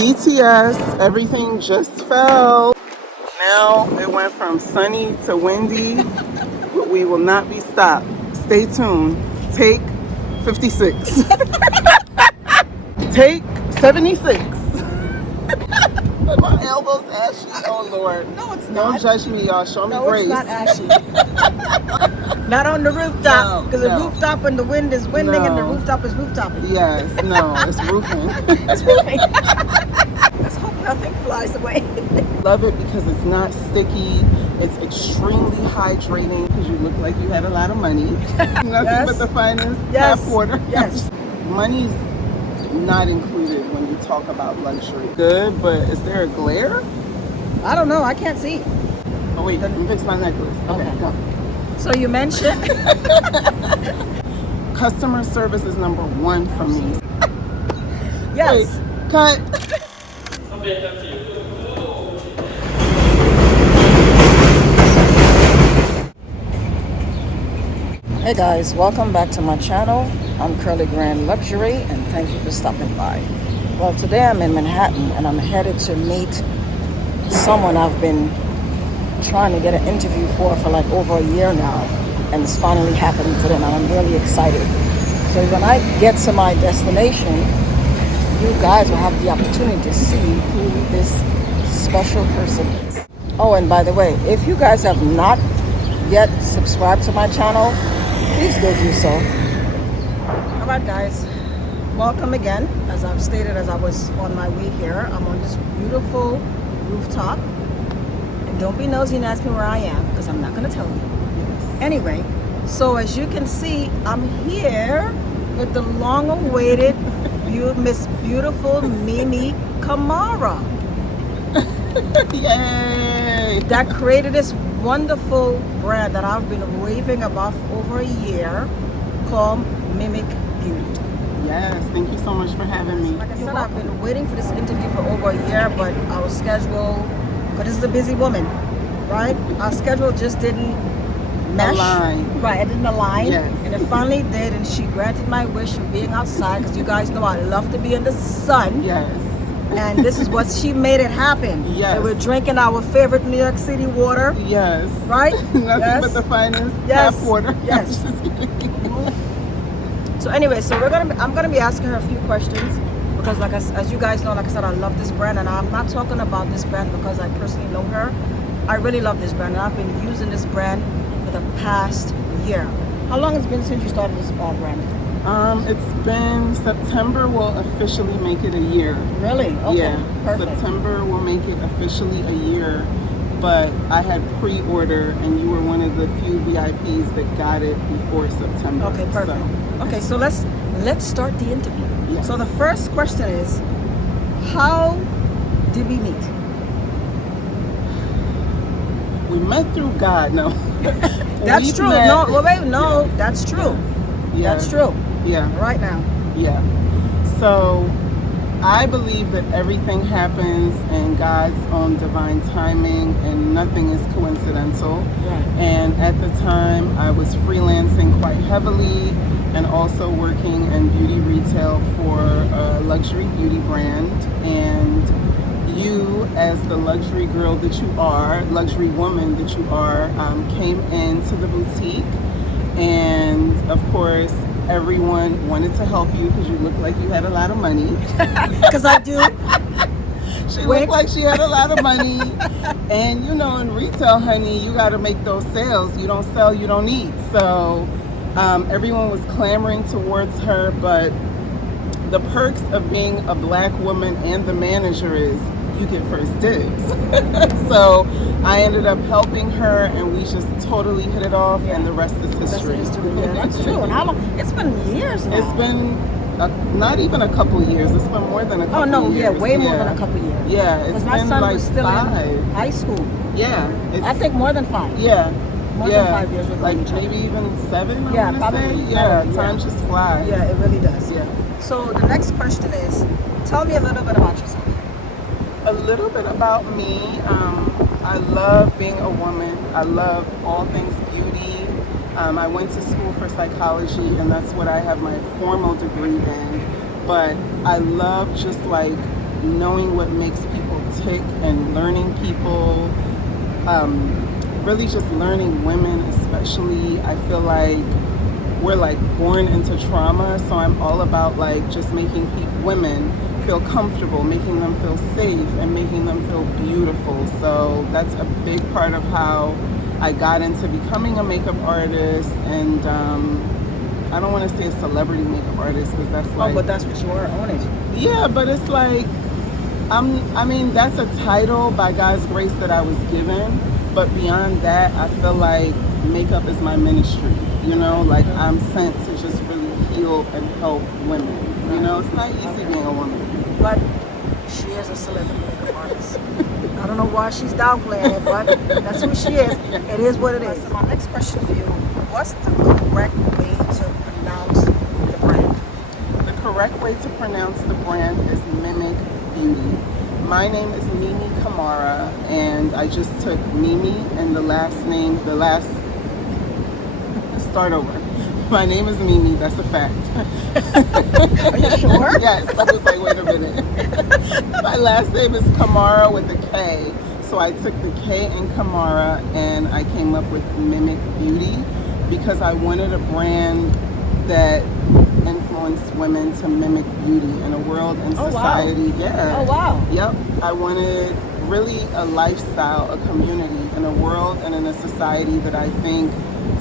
BTS, everything just fell. Now it went from sunny to windy, but we will not be stopped. Stay tuned. Take 56. Take 76. My elbow's ashy. Oh Lord. No, it's not. Don't judge me, y'all. Show me grace. No, it's not ashy. Not on the rooftop, because the rooftop and the wind is winding and the rooftop is rooftoping. Yes, no, it's roofing. It's roofing. Let's hope nothing flies away. Love it because it's not sticky. It's extremely hydrating because you look like you had a lot of money. Nothing but the finest tap water. Yes. Money's not included when you talk about luxury. Good, but is there a glare? I don't know. I can't see. Oh wait, let me fix my necklace. Okay, go. So you mentioned customer service is number one for me. Yes. Wait, cut. Hey guys, welcome back to my channel. I'm Curlygrayinluxury and thank you for stopping by. Well, today I'm in Manhattan and I'm headed to meet someone I've been trying to get an interview for like over a year now, and it's finally happening today and I'm really excited. So when I get to my destination, you guys will have the opportunity to see who this special person is. Oh, and by the way, if you guys have not yet subscribed to my channel, please go do so. Alright guys, welcome again. As I've stated as I was on my way here, I'm on this beautiful rooftop. And don't be nosy and ask me where I am, because I'm not going to tell you. Anyway, so as you can see, I'm here with the long-awaited Miss Beautiful Mimikamara. Yay! That created this wonderful brand that I've been raving about for over a year called Mimikbeauty. Yes, thank you so much for having me. Like I said, I've been waiting for this interview for over a year, but our schedule, because this is a busy woman, right? Our schedule just didn't mesh. Align. Right, it didn't align. Yes. And it finally did, and she granted my wish of being outside, because you guys know I love to be in the sun. Yes. And this is what she made it happen. Yes. And we're drinking our favorite New York City water. Yes. Right? Nothing but the finest tap water. Yes. So anyway, so I'm gonna be asking her a few questions because, like as you guys know, like I said, I love this brand, and I'm not talking about this brand because I personally know her. I really love this brand, and I've been using this brand for the past year. How long has it been since you started this brand? It's been September will officially make it a year. Really? Okay. Yeah. Perfect. September will make it officially a year. But I had pre-order, and you were one of the few VIPs that got it before September. Okay, perfect. So. Okay, so let's start the interview. Yes. So the first question is, how did we meet? We met through God. No. That's true. No, wait, no, that's true. Yes. That's true. Yeah. Right now. Yeah. So I believe that everything happens in God's own divine timing and nothing is coincidental. Right. And at the time I was freelancing quite heavily and also working in beauty retail for a luxury beauty brand. And you, as the luxury girl that you are, luxury woman that you are, came into the boutique. And of course, everyone wanted to help you because you looked like you had a lot of money. Because I do. She looked like she had a lot of money. And you know, in retail, honey, you got to make those sales. You don't sell, you don't eat. So everyone was clamoring towards her. But the perks of being a black woman and the manager is you get first dibs. So I ended up helping her, and we just totally hit it off, and the rest is history. Yeah, that's true. And how long? It's been years now. It's been not even a couple years. It's been more than a couple years. Oh no, yeah, way more than a couple years. Yeah, it's my been son like was still 5. in high school. Yeah, I think more than 5. Yeah, more than 5 years. Like maybe even 7. I yeah, probably. say. Yeah, time just flies. Yeah, it really does. Yeah. So the next question is, tell me a little bit about yourself. A little bit about me. I love being a woman. I love all things beauty. I went to school for psychology, and that's what I have my formal degree in. But I love just like knowing what makes people tick and learning people, really just learning women especially. I feel like we're like born into trauma, so I'm all about like just making women feel comfortable, making them feel safe, and making them feel beautiful. So that's a big part of how I got into becoming a makeup artist, and I don't want to say a celebrity makeup artist because that's like... Oh, but that's what you are on it. Yeah, but it's like, I mean, that's a title by God's grace that I was given, but beyond that, I feel like makeup is my ministry, you know? Like, I'm sent to just really heal and help women, you know? It's not easy being a woman. But she is a celebrity makeup artist. I don't know why she's downplaying it, but that's who she is. It is what it is. So my next question for you, what's the correct way to pronounce the brand? The correct way to pronounce the brand is Mimikbeauty. My name is Mimikamara, and I just took Mimi and the last name, start over. My name is Mimi, that's a fact. Are you sure? Yes, I was like, wait a minute. My last name is Kamara with a K. So I took the K in Kamara and I came up with Mimikbeauty because I wanted a brand that influenced women to mimic beauty in a world and society. Wow. Yeah. Oh, wow. Yep. I wanted really a lifestyle, a community in a world and in a society that I think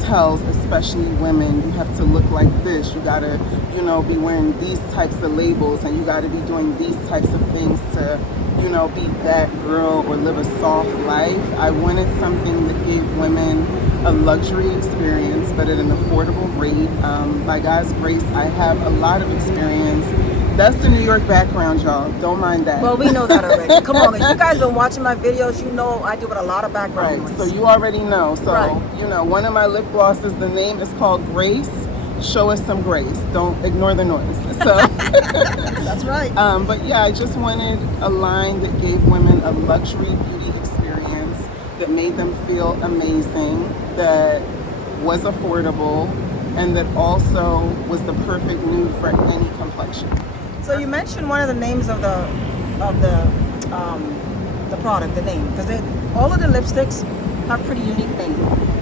tells, especially women, you have to look like this, you gotta, you know, be wearing these types of labels, and you gotta be doing these types of things to, you know, be that girl or live a soft life. I wanted something that gave women a luxury experience, but at an affordable rate. By God's grace, I have a lot of experience. That's the New York background, y'all. Don't mind that. Well, we know that already. Come on, if you guys been watching my videos, you know I do with a lot of background. Right, so you already know. So, you know, one of my lip glosses, the name is called Grace. Show us some grace. Don't ignore the noise. So that's right. But yeah, I just wanted a line that gave women a luxury beauty experience, that made them feel amazing, that was affordable, and that also was the perfect nude for any complexion. So you mentioned one of the names of the product, the name, because all of the lipsticks have pretty unique names.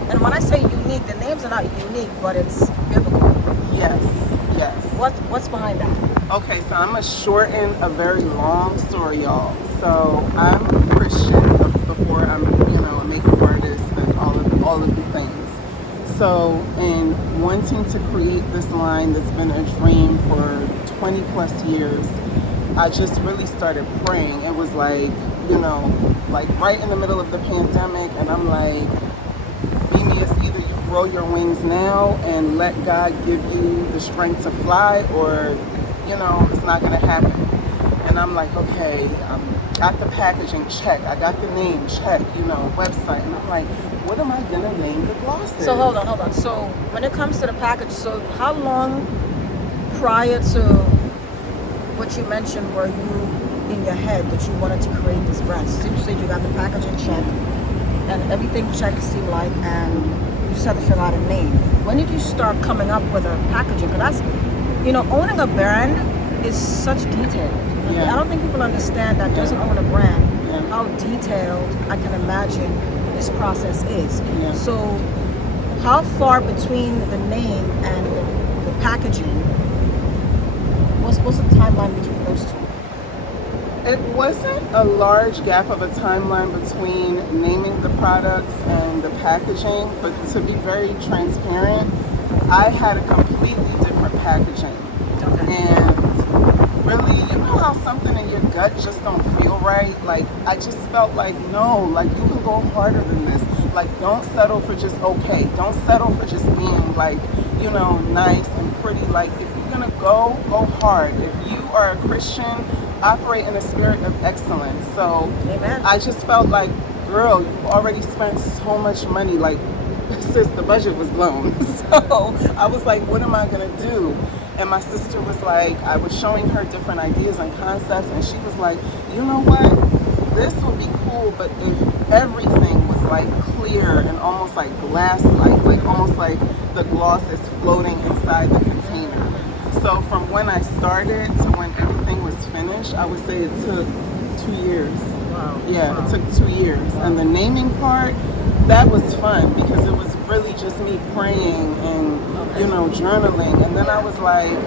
And when I say unique, the names are not unique, but it's biblical. Yes, yes. What's behind that? Okay, so I'm gonna shorten a very long story, y'all. So I'm Christian before I'm, you know, a makeup artist and all of the things. So in wanting to create this line that's been a dream for 20 plus years, I just really started praying. It was like, you know, like right in the middle of the pandemic, and I'm like, Mimi, it's either you grow your wings now and let God give you the strength to fly, or, you know, it's not gonna happen. And I'm like, okay, got the packaging, check. I got the name, check, you know, website. And I'm like, what am I gonna name the glosses? So hold on. So when it comes to the package, so how long prior to what you mentioned were you in your head that you wanted to create this brand? So you said you got the packaging check and everything checked, seemed like, and you just had to fill out a name. When did you start coming up with a packaging? Because that's, you know, owning a brand is such detail. Yeah. I don't think people understand that doesn't own a brand, how detailed I can imagine this process is. Yeah. So how far between the name and the packaging, what's the timeline between those two? It wasn't a large gap of a timeline between naming the products and the packaging, but to be very transparent, I had a completely different packaging. Okay. And really, you know how something in your gut just don't feel right? Like, I just felt like, no, like, you can go harder than this. Like, don't settle for just okay. Don't settle for just being, like, you know, nice and pretty. Like, if you're gonna go hard. If you are a Christian, operate in a spirit of excellence. So Amen. I just felt like, girl, you've already spent so much money. Like, since the budget was blown. So I was like, what am I gonna do? And my sister was like, I was showing her different ideas and concepts, and she was like, you know what? This would be cool, but if everything was like clear and almost like glass-like almost like the gloss is floating inside the container. So from when I started to when everything everything was finished, I would say it took 2 years. Wow. Yeah, Wow. it took 2 years. And the naming part, that was fun because it was really just me praying and, journaling. And then I was like,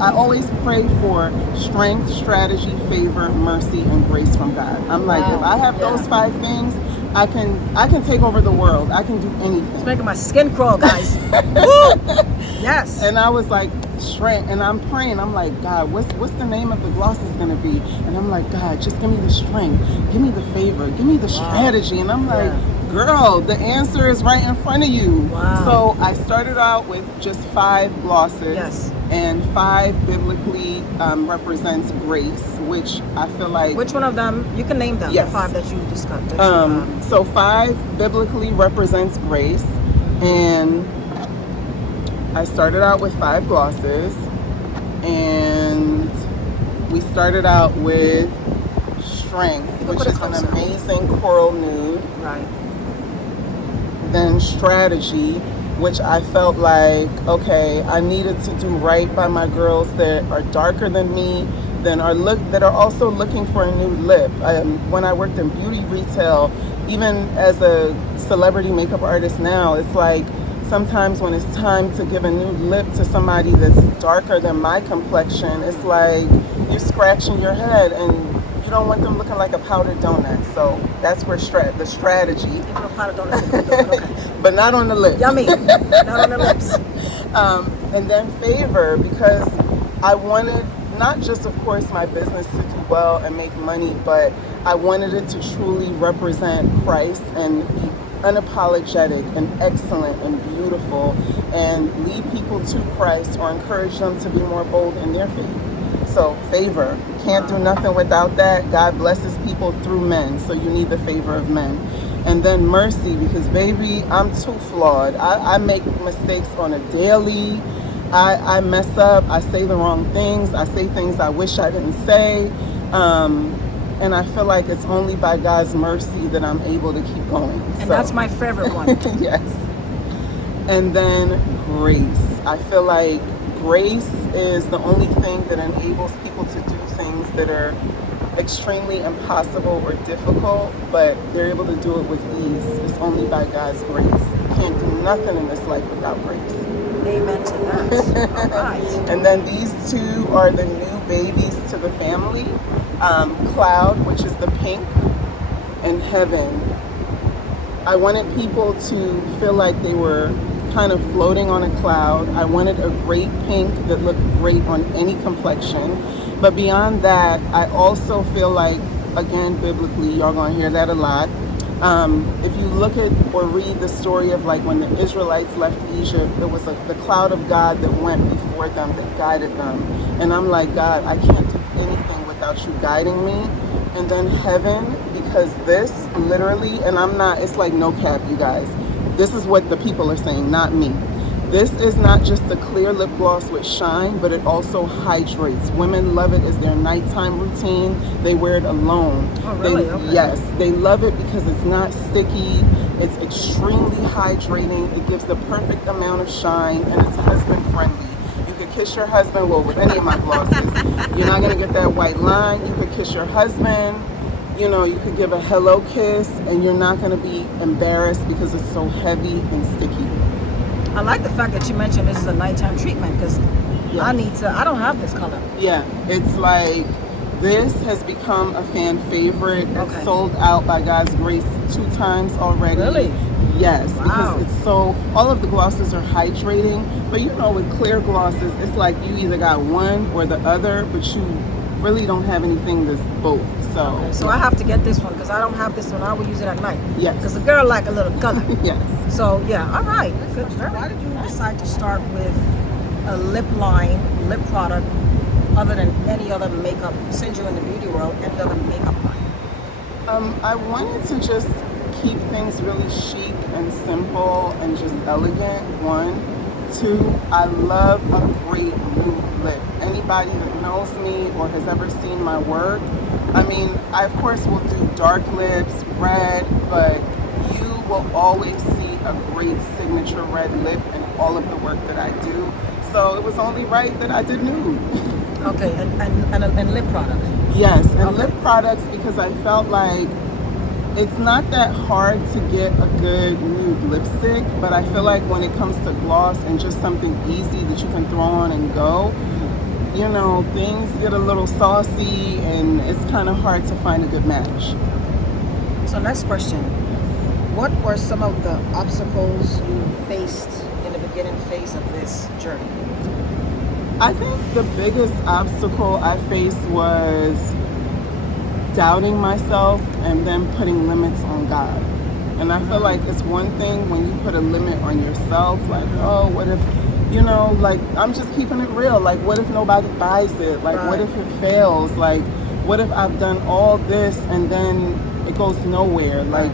I always pray for strength, strategy, favor, mercy, and grace from God. I'm like, if I have those 5 things, I can take over the world. I can do anything. It's making my skin crawl, guys. Woo! Yes. And I was like, strength, and I'm praying. I'm like, God, what's the name of the glosses gonna be? And I'm like, God, just give me the strength, give me the favor, give me the strategy. And I'm like, girl, the answer is right in front of you. Wow. So I started out with just 5 glosses. Yes. And 5 biblically represents grace, which I feel like. Which one of them? You can name them. Yes. The 5 that you discussed. So 5 biblically represents grace, and I started out with 5 glosses, and we started out with strength, which is an amazing coral nude. Right. Then strategy, which I felt like, okay, I needed to do right by my girls that are darker than me, that are also looking for a new lip. When I worked in beauty retail, even as a celebrity makeup artist now, it's like sometimes when it's time to give a new lip to somebody that's darker than my complexion, it's like you're scratching your head and you don't want them looking like a powdered donut. So that's where the strategy. Even a powdered donut is a good donut, okay. But not on the lips. Yummy. Not on the lips. And then favor, because I wanted not just, of course, my business to do well and make money, but I wanted it to truly represent Christ and be unapologetic and excellent and beautiful and lead people to Christ or encourage them to be more bold in their faith. So favor, can't do nothing without that. God blesses people through men, so you need the favor of men. And then mercy, because baby, I'm too flawed. I make mistakes on a daily. I mess up. I say the wrong things. I say things I wish I didn't say. And I feel like it's only by God's mercy that I'm able to keep going. And that's my favorite one. Yes. And then grace. I feel like grace is the only thing that enables people to do things that are extremely impossible or difficult, but they're able to do it with ease. It's only by God's grace. You can't do nothing in this life without grace. Amen to that. All right. And then these 2 are the new babies to the family. Cloud, which is the pink, and heaven. I wanted people to feel like they were kind of floating on a cloud. I wanted a great pink that looked great on any complexion. But beyond that, I also feel like, again, biblically, y'all gonna hear that a lot. If you look at or read the story of like when the Israelites left Egypt, there was the cloud of God that went before them, that guided them. And I'm like, God, I can't do anything without you guiding me. And then heaven, because this literally, and it's like no cap, you guys. This is what the people are saying, not me. This is not just a clear lip gloss with shine, but it also hydrates. Women love it as their nighttime routine. They wear it alone. Oh, really? Okay. Yes, they love it because it's not sticky. It's extremely hydrating. It gives the perfect amount of shine, and it's husband friendly. You could kiss your husband, well, with any of my glosses. You're not gonna get that white line. You could kiss your husband. You could give a hello kiss, and you're not gonna be embarrassed because it's so heavy and sticky. I like the fact that you mentioned this is a nighttime treatment because I don't have this color. Yeah, it's like, this has become a fan favorite. Okay. It's sold out by God's grace 2 times already. Really? Yes, Wow. because it's all of the glosses are hydrating, but with clear glosses, it's like you either got one or the other, but you really don't have anything that's both. So I have to get this one because I don't have this one. I will use it at night. Yes. Because the girl like a little color. Yes. So yeah, all right. Good. Why did you decide to start with a lip product, other than any other makeup, since you're in the beauty world, any other makeup line? I wanted to just keep things really chic and simple and just elegant, 1. 2, I love a great nude lip. Anybody that knows me or has ever seen my work, I of course will do dark lips, red, but you will always see a great signature red lip in all of the work that I do. So it was only right that I did nude. Okay, and lip products. Yes, and Okay. lip products because I felt like it's not that hard to get a good nude lipstick, but I feel like when it comes to gloss and just something easy that you can throw on and go, you know, things get a little saucy and it's kind of hard to find a good match. So next question. What were some of the obstacles you faced in the beginning phase of this journey? I think the biggest obstacle I faced was doubting myself and then putting limits on God. And I feel like it's one thing when you put a limit on yourself, like, oh, what if, you know, like, I'm just keeping it real. Like, what if nobody buys it? Like, what if it fails? Like, what if I've done all this and then it goes nowhere? Like,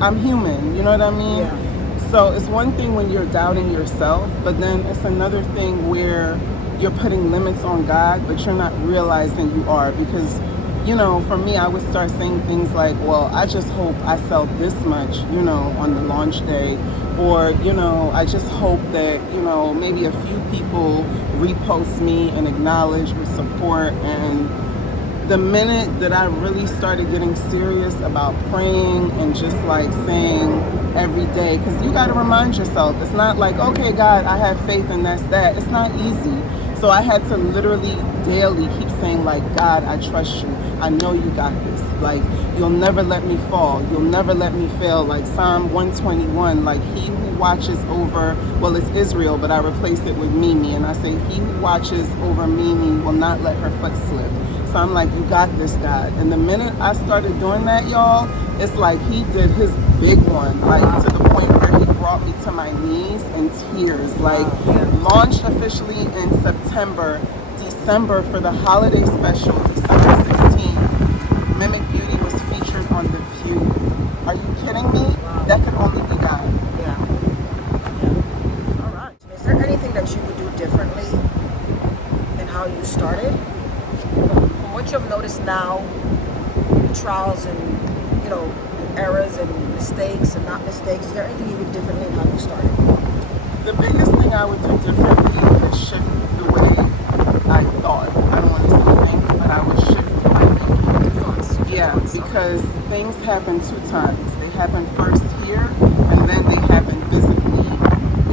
I'm human, you know what I mean? Yeah. So it's one thing when you're doubting yourself, but then it's another thing where you're putting limits on God, but you're not realizing you are. Because, you know, for me, I would start saying things like, well, I just hope I sell this much, you know, on the launch day. Or, you know, I just hope that, you know, maybe a few people repost me and acknowledge or support. And the minute that I really started getting serious about praying and just like saying every day, because you got to remind yourself, it's not like, okay, God, I have faith and that's that. It's not easy. So I had to literally daily keep saying like, God, I trust you. I know you got this. Like, you'll never let me fall. You'll never let me fail. Like Psalm 121, like he who watches over, well, it's Israel, but I replace it with Mimi. And I say, he who watches over Mimi will not let her foot slip. So I'm like, you got this, God. And the minute I started doing that, y'all, it's like he did his big one, like to the point where he brought me to my knees in tears. Like, launched officially in September, December for the holiday special, December 16th. Mimik.beauty was featured on The View. Are you kidding me? That could only be God. Yeah. All right. Is there anything that you would do differently in how you started? From what you've noticed now, trials and, you know, errors and mistakes and not mistakes, is there anything you would do differently in how you started? The biggest thing I would do differently is shift the way I thought. I don't want to say think, but I would shift my thinking. Yeah, because things happen two times. They happen first here, and then they happen physically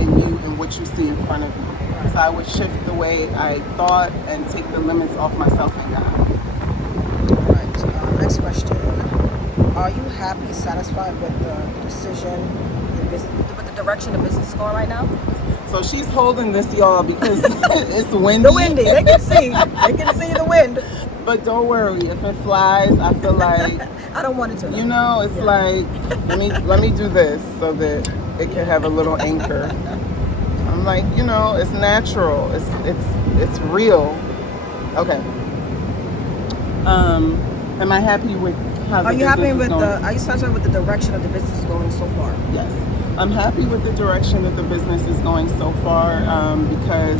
in you and what you see in front of you. So I would shift the way I thought and take the limits off myself and God. All right. Next question. Are you happy, satisfied with the decision, with the direction the business is going right now? So she's holding this, y'all, because it's windy. The windy. They can see. They can see the wind. But don't worry, if it flies, I feel like I don't want it to. You know, it's like let me do this so that it can have a little anchor. I'm like, you know, it's natural. It's real. Okay. Am I happy with how the business is going? Are you satisfied with the direction that the business is going so far? Yes. I'm happy with the direction that the business is going so far because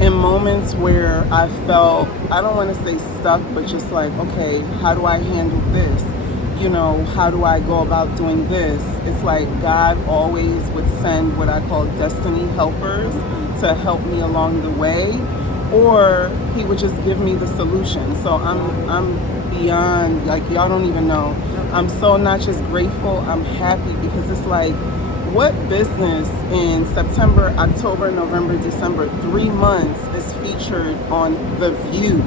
in moments where I felt, I don't want to say stuck, but just like, okay, how do I handle this? You know, how do I go about doing this? It's like God always would send what I call destiny helpers to help me along the way, or he would just give me the solution. So I'm beyond, like, y'all don't even know. I'm so not just grateful, I'm happy because it's like, what business in September, October, November, December, 3 months is featured on The View?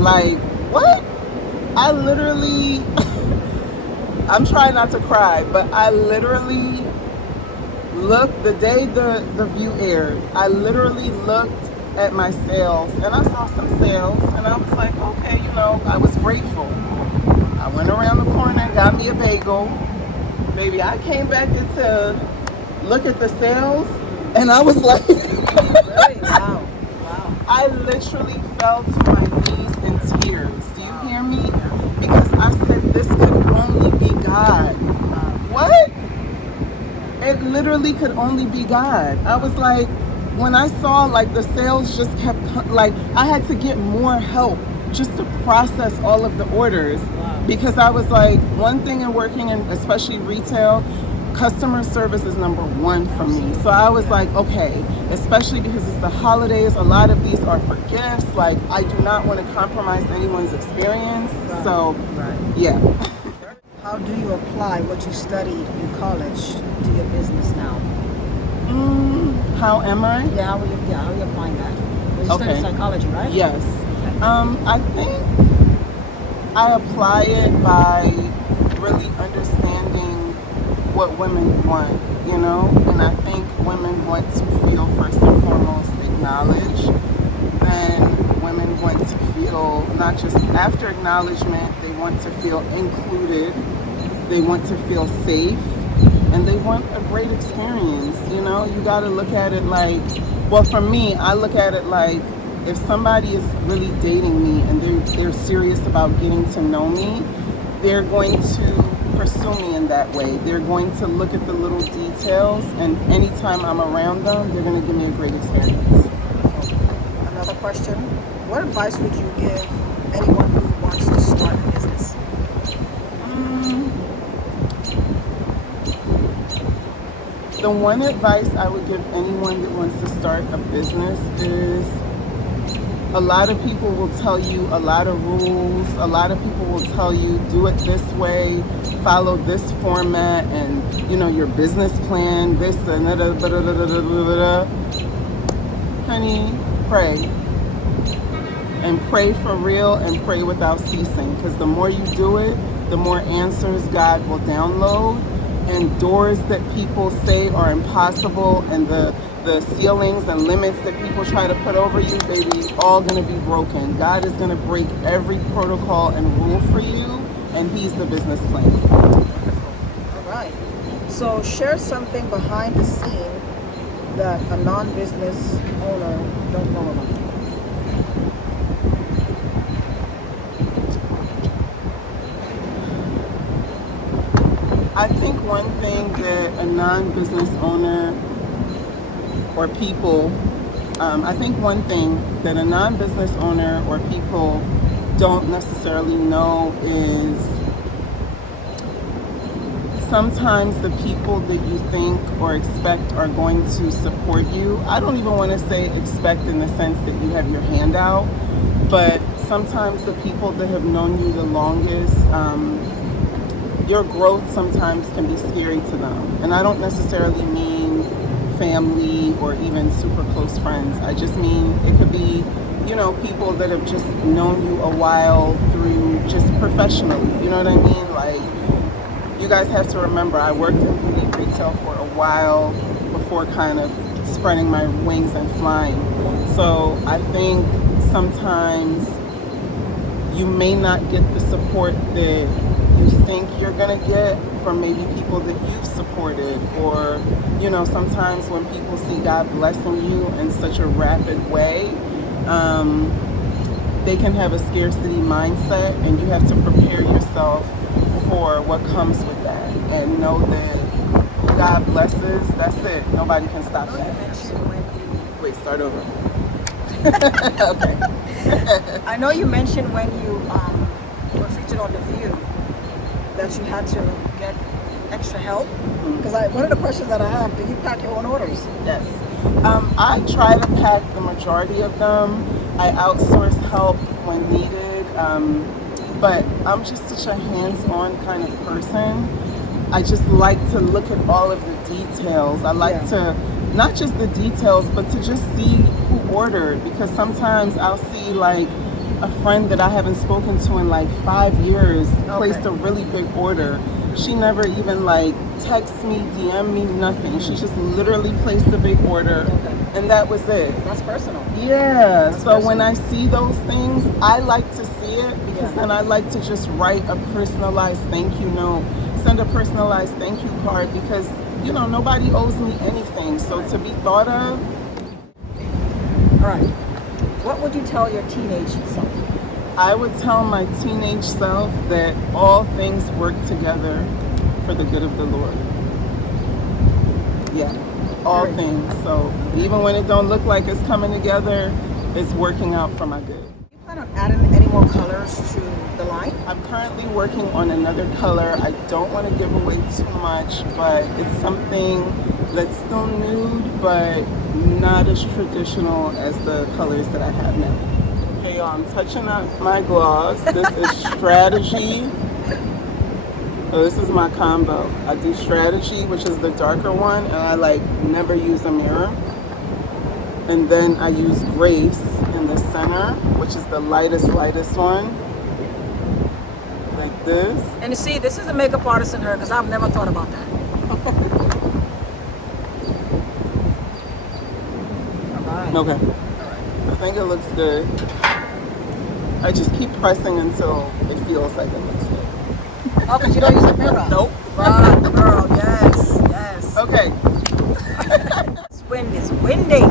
Like, what? I literally, I'm trying not to cry, but I literally looked, the day the View aired, I literally looked at my sales and I saw some sales and I was like, okay, you know, I was grateful. I went around the corner and got me a bagel. Baby, I came back to look at the sales and I was like, Really? Wow. I literally fell to my knees in tears. Do you hear me? Because I said, this could only be God. What? It literally could only be God. I was like, when I saw like the sales just kept, like I had to get more help just to process all of the orders. Because I was like, one thing in working in especially retail, customer service is number one for me. So I was like, okay, especially because it's the holidays. A lot of these are for gifts. Like, I do not want to compromise anyone's experience. Right. So, Right. yeah. How do you apply what you studied in college to your business now? How am I? Yeah, how are you applying that? Well, you Okay. studied psychology, right? Yes. Okay. I think I apply it by really understanding what women want, you know? And I think women want to feel, first and foremost, acknowledged. Then women want to feel, not just after acknowledgement, they want to feel included. They want to feel safe. And they want a great experience, you know? You gotta look at it like, well, for me, I look at it like, if somebody is really dating me and they're serious about getting to know me, they're going to pursue me in that way. They're going to look at the little details, and anytime I'm around them, they're going to give me a great experience. Another question. What advice would you give anyone who wants to start a business? The one advice I would give anyone that wants to start a business is, a lot of people will tell you a lot of rules. A lot of people will tell you, do it this way, follow this format, and, you know, your business plan, this and that. Honey, pray. And pray for real, and pray without ceasing. Because the more you do it, the more answers God will download. And doors that people say are impossible, and the ceilings and limits that people try to put over you, baby, all gonna be broken. God is gonna break every protocol and rule for you, and He's the business plan. All right. So share something behind the scene that a non-business owner don't know about. I think one thing that a non-business owner or people, I think one thing that a non-business owner or people don't necessarily know is sometimes the people that you think or expect are going to support you. I don't even want to say expect in the sense that you have your hand out, but sometimes the people that have known you the longest, your growth sometimes can be scary to them. And I don't necessarily mean family or even super close friends. I just mean it could be, you know, people that have just known you a while through just professionally. You know what I mean? Like, you guys have to remember, I worked in beauty retail for a while before kind of spreading my wings and flying. So I think sometimes you may not get the support that you think you're gonna get from maybe people that you've supported, or, you know, sometimes when people see God blessing you in such a rapid way, they can have a scarcity mindset, and you have to prepare yourself for what comes with that, and know that God blesses, that's it. Nobody can stop that. Wait, start over. Okay. I know you mentioned when you were featured on The View that you had to get extra help. Because one of the questions that I have, do you pack your own orders? Yes. I try to pack the majority of them. I outsource help when needed. But I'm just such a hands-on kind of person. I just like to look at all of the details. I like to, not just the details, but to just see who ordered. Because sometimes I'll see like a friend that I haven't spoken to in like 5 years placed a really big order. She never even like text me, DM me, nothing. She just literally placed a big order, and that was it. That's personal. Yeah. So when I see those things, I like to see it, because then I like to just write a personalized thank you note, send a personalized thank you card, because, you know, nobody owes me anything. So to be thought of. All right. What would you tell your teenage self? I would tell my teenage self that all things work together for the good of the Lord. Yeah, all things. So even when it don't look like it's coming together, it's working out for my good. Do you plan on adding any more colors to the line? I'm currently working on another color. I don't want to give away too much, but it's something that's still nude, but not as traditional as the colors that I have now. Okay, y'all, I'm touching up my gloss. This is Strategy. So this is my combo. I do Strategy, which is the darker one, and I like never use a mirror. And then I use Grace in the center, which is the lightest one. Like this. And you see, this is a makeup artist in her, because I've never thought about that. Okay. I think it looks good. I just keep pressing until it feels like it looks good. Oh, because you don't use a mirror? Nope. Right, girl, yes. Okay. This wind is winding.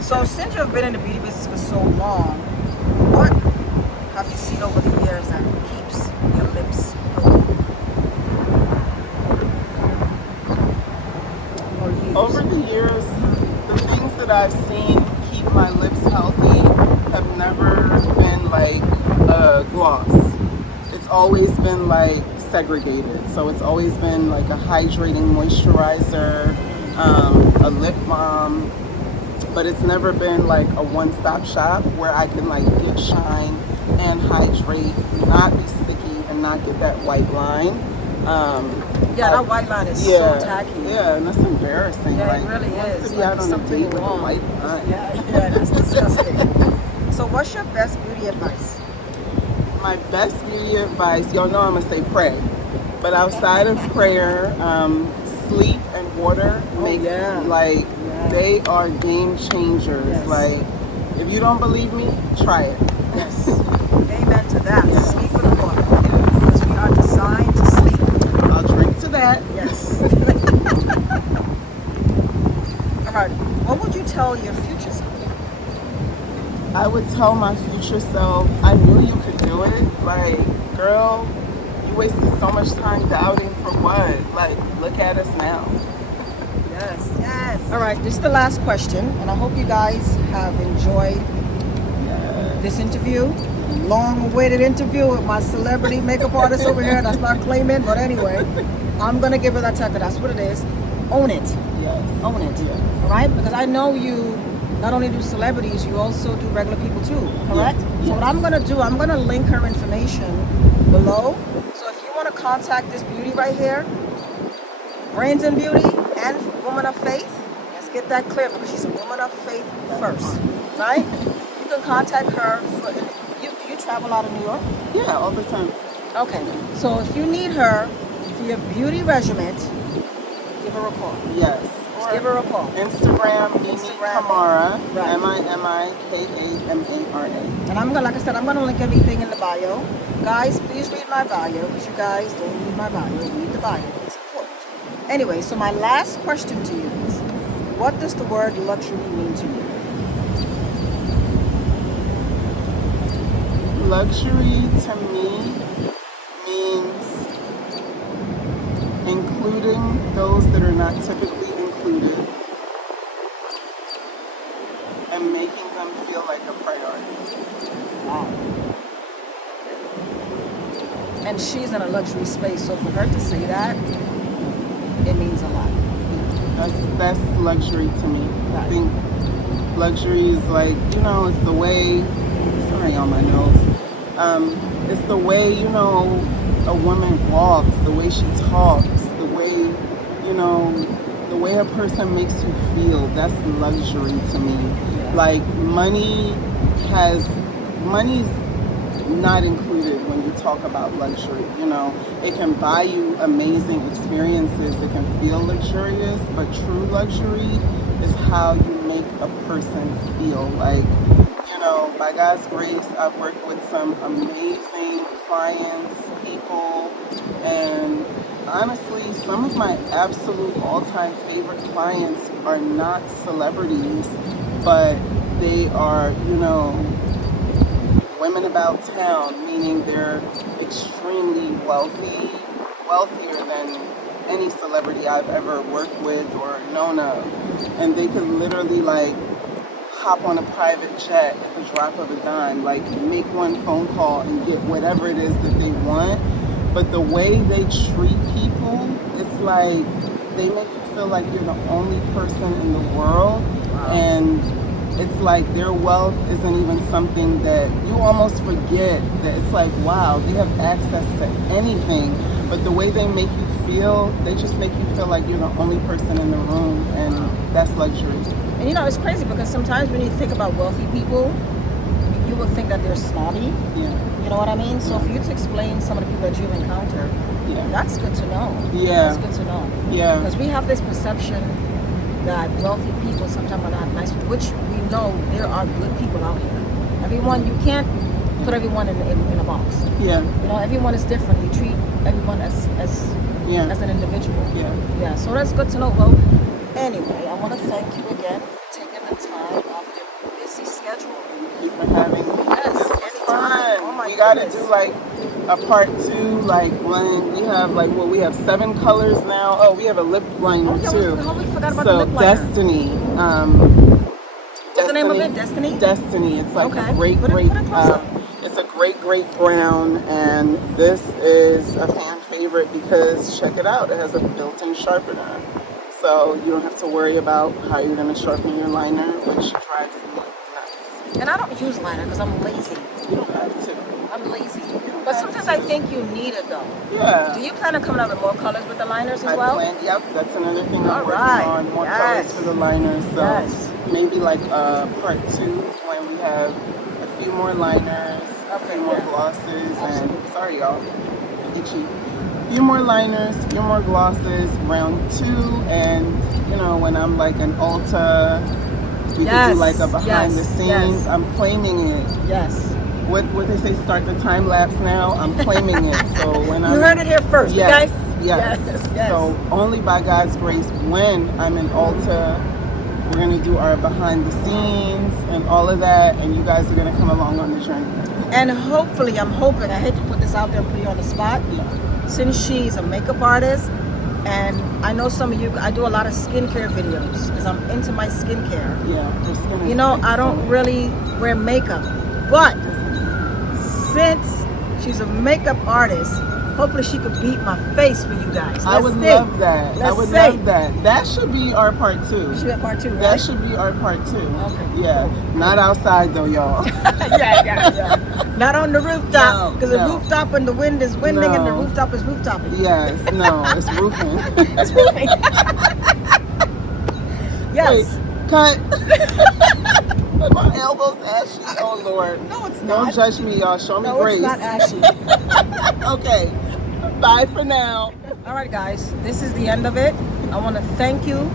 So since you've been in the beauty business for so long, what have you seen over the years that keeps your lips healthy? Over the years, the things that I've seen keep my lips healthy have never been like a gloss. It's always been like segregated. So it's always been like a hydrating moisturizer, a lip balm, but it's never been like a one-stop shop where I can like get shine and hydrate, not be sticky, and not get that white line. That white line is so tacky. Yeah, and that's embarrassing. Yeah, like, it really is. To be out on a date with a wrong. white line. Yeah, that's disgusting. So what's your best beauty advice? My best beauty advice, y'all know I'm gonna say pray, but outside of prayer, sleep and water make they are game changers. Yes. Like, if you don't believe me, try it. Yes. Amen to that. Yes. Sleep with water. Because we are designed to sleep. I'll drink to that. Yes. All right. What would you tell your future self? I would tell my future self, I knew you could do it. Like, girl, you wasted so much time doubting for what? Like, look at us now. Yes. All right, this is the last question, and I hope you guys have enjoyed this interview. Long-awaited interview with my celebrity makeup artist over here. That's not claiming, but anyway, I'm gonna give her that title. That's what it is. Own it. Yes. Own it. Yes. All right, because I know you not only do celebrities, you also do regular people too. Correct? Yes. So what I'm gonna do, I'm gonna link her information below. So if you want to contact this beauty right here, Brains and Beauty and Woman of Faith, let's get that clear because she's a woman of faith first, right? You can contact her for, you travel out of New York? Yeah, all the time. Okay, so if you need her for your beauty regimen, give her a call. Yes. Just give her a call. Instagram, Mimikkamara, Right. Mimikkamara. And I'm gonna, like I said, I'm gonna link everything in the bio. Guys, please read my bio because you guys don't read my bio. Read the bio. It's important. Anyway, so my last question to you is, what does the word luxury mean to you? Luxury to me means including those that are not typically included and making them feel like a priority. Wow. And she's in a luxury space, so for her to say that, it means a lot. That's luxury to me. Right. I think luxury is like, it's the way, sorry on my nose, it's the way, a woman walks, the way she talks, the way, the way a person makes you feel. That's luxury to me. Yeah. Like, money's not included when you talk about luxury. It can buy you amazing experiences, it can feel luxurious, but true luxury is how you make a person feel. Like, by God's grace, I've worked with some amazing clients, people, and honestly, some of my absolute all-time favorite clients are not celebrities, but they are, women about town, meaning they're extremely wealthy, wealthier than any celebrity I've ever worked with or known of. And they could literally hop on a private jet at the drop of a dime, like make one phone call and get whatever it is that they want. But the way they treat people, it's like they make you feel like you're the only person in the world. Wow. And it's like their wealth isn't even something that you almost forget that it's like, wow, they have access to anything. But the way they make you feel, they just make you feel like you're the only person in the room, and that's luxury. And you know, it's crazy because sometimes when you think about wealthy people, you will think that they're snobby. Yeah. You know what I mean? So for you to explain some of the people that you've encountered, that's good to know. Yeah. That's good to know. Yeah. Because we have this perception that wealthy people sometimes are not nice, which we know there are good people out here. Everyone, you can't put everyone in a box. Yeah. You know, everyone is different. You treat everyone as an individual. Yeah. Yeah. So that's good to know. Well, anyway, I want to thank you again for taking the time off your busy schedule. Thank you for having me. Yes, This was fun. Oh my we got to goodness. do like a part 2, like when we have like, well, we have 7 colors now. Oh, we have a lip liner too. We forgot about so the lip liner. Destiny. What's the name of it? Destiny? Destiny. It's like a great. It's a great brown, and this is a fan favorite because check it out. It has a built-in sharpener, so you don't have to worry about how you're going to sharpen your liner, which drives me nuts. And I don't use liner because I'm lazy. You don't have to. I'm lazy. But sometimes I think you need it though. Yeah. Do you plan on coming out with more colors with the liners as well? Yep, that's another thing I'm working on. More colors for the liners. So maybe like part 2 when we have a few more liners, a few more glosses, and sorry y'all, itchy. A few more liners, a few more glosses, round 2, and you know when I'm like an Ulta, we can do like a behind the scenes. I'm claiming it. Yes. What they say, start the time lapse now. I'm claiming it. So when you heard it here first, yes, guys. Yes. So only by God's grace, when I'm in Ulta, we're gonna do our behind the scenes and all of that, and you guys are gonna come along on the journey. And hopefully, I'm hoping. I hate to put this out there and put you on the spot. Yeah. Since she's a makeup artist, and I know some of you, I do a lot of skincare videos because I'm into my skincare. Yeah. Her skin is you know, I don't really wear makeup, but since she's a makeup artist, hopefully she could beat my face for you guys. I would love that. I would love that. That should be our part 2. Should be part 2, right? That should be our part 2. Okay. Yeah. Not outside though, y'all. yeah. Not on the rooftop, because the rooftop and the wind is winding and the rooftop is rooftopping. Yes. No, it's roofing. It's roofing. Yes. Wait, cut. My elbow's ashy. Oh Lord. No, it's not. Don't judge me, y'all. Show me grace. No, it's not ashy. Okay. Bye for now. All right, guys. This is the end of it. I want to thank you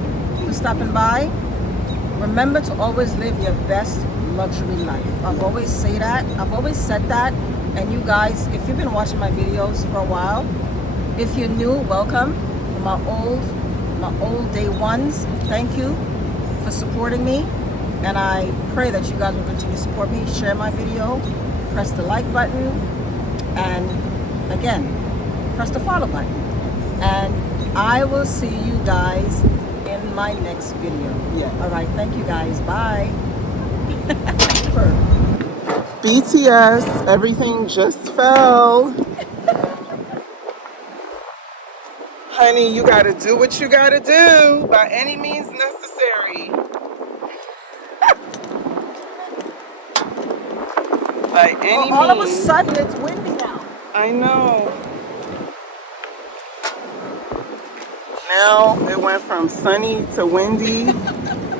for stopping by. Remember to always live your best luxury life. I've always said that. And you guys, if you've been watching my videos for a while, if you're new, welcome. For my old day ones, thank you for supporting me. And I pray that you guys will continue to support me. Share my video, press the like button, and again, press the follow button. And I will see you guys in my next video. Yes. All right, thank you guys. Bye. BTS, everything just fell. Honey, you gotta do what you gotta do by any means necessary. By any means. All of a sudden, it's windy now. I know. Now it went from sunny to windy,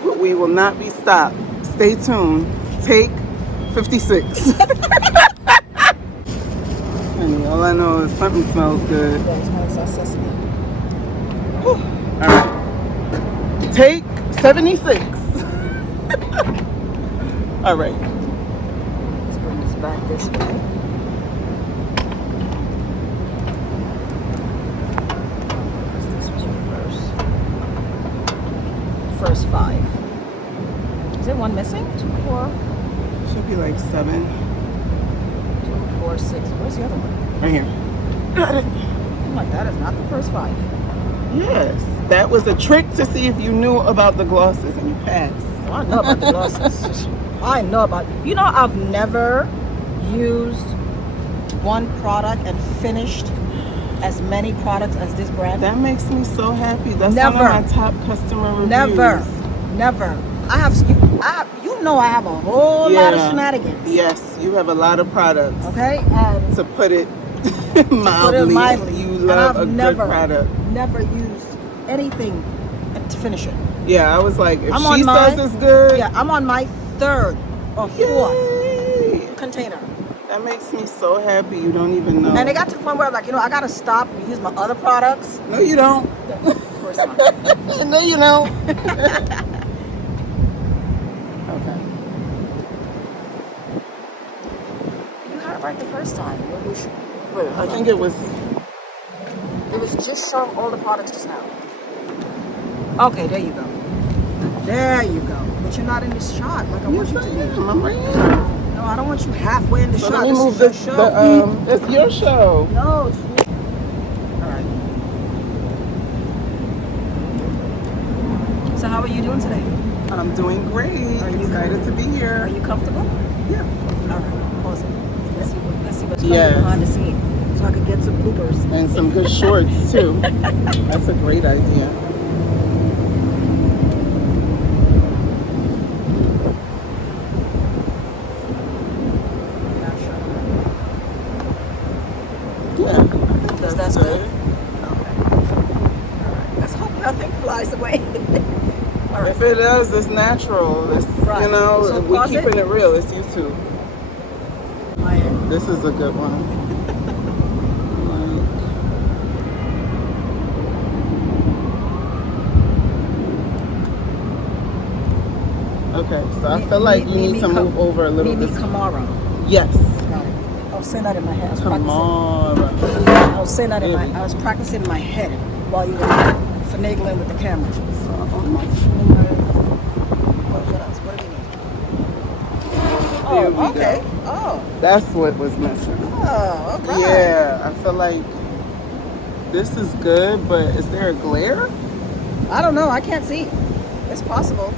but we will not be stopped. Stay tuned. Take 56. Honey, all I know is something smells good. Yeah, it smells like sesame. All right. Take 76. All right. Let's bring this back this way. This was your first 5. Is there one missing? 2, 4. Should be like 7. 2, 4, 6. Where's the other one? Right here. Got it. I'm like, that is not the first 5. Yes. That was a trick to see if you knew about the glosses and you passed. I know about the glosses. I know about. You know, I've never used one product and finished as many products as this brand. That makes me so happy. That's Never. one of my top customer reviews. Never. I have. You know, I have a whole lot of shenanigans. Yes, you have a lot of products. Okay, and To put it mildly, you love a good product. Never used anything to finish it. Yeah, I was like, if I'm she says it's good, Yeah, I'm on my third or fourth yay. container. That makes me so happy. You don't even know. And it got to the point where I'm like, I gotta stop and use my other products. No, you don't. Of course not. No, you don't. Okay. You had it right the first time. Wait, I think it was. It was just showing all the products just now. Okay, there you go. There you go. But you're not in this shot like I want you to be. I'm right here. No, I don't want you halfway in the So shot. let me move this is your show. it's your show. No, it's me. All right. So how are you doing today? I'm doing great. Are you excited to be here? Are you comfortable? Yeah. All right. Pause it. Let's see what's Yes. behind the scene, so I could get some bloopers. And some good shorts too. That's a great idea. Yeah, I think that's good. Let's hope nothing flies away. All right. If it does, it's natural. It's Right. you know, So we're pause it. keeping it real. It's YouTube. My end. This is a good one. Okay, so I feel like you need to move over a little bit. Mimikamara. Yes. Got it. I was saying that in my head. KAMARA. I was saying that in my. I was practicing in my head while you were finagling with the camera. So on my what else? What do we need? There we okay. go. Oh. That's what was missing. Oh, all right. Yeah, I feel like this is good, but is there a glare? I don't know. I can't see. It's possible.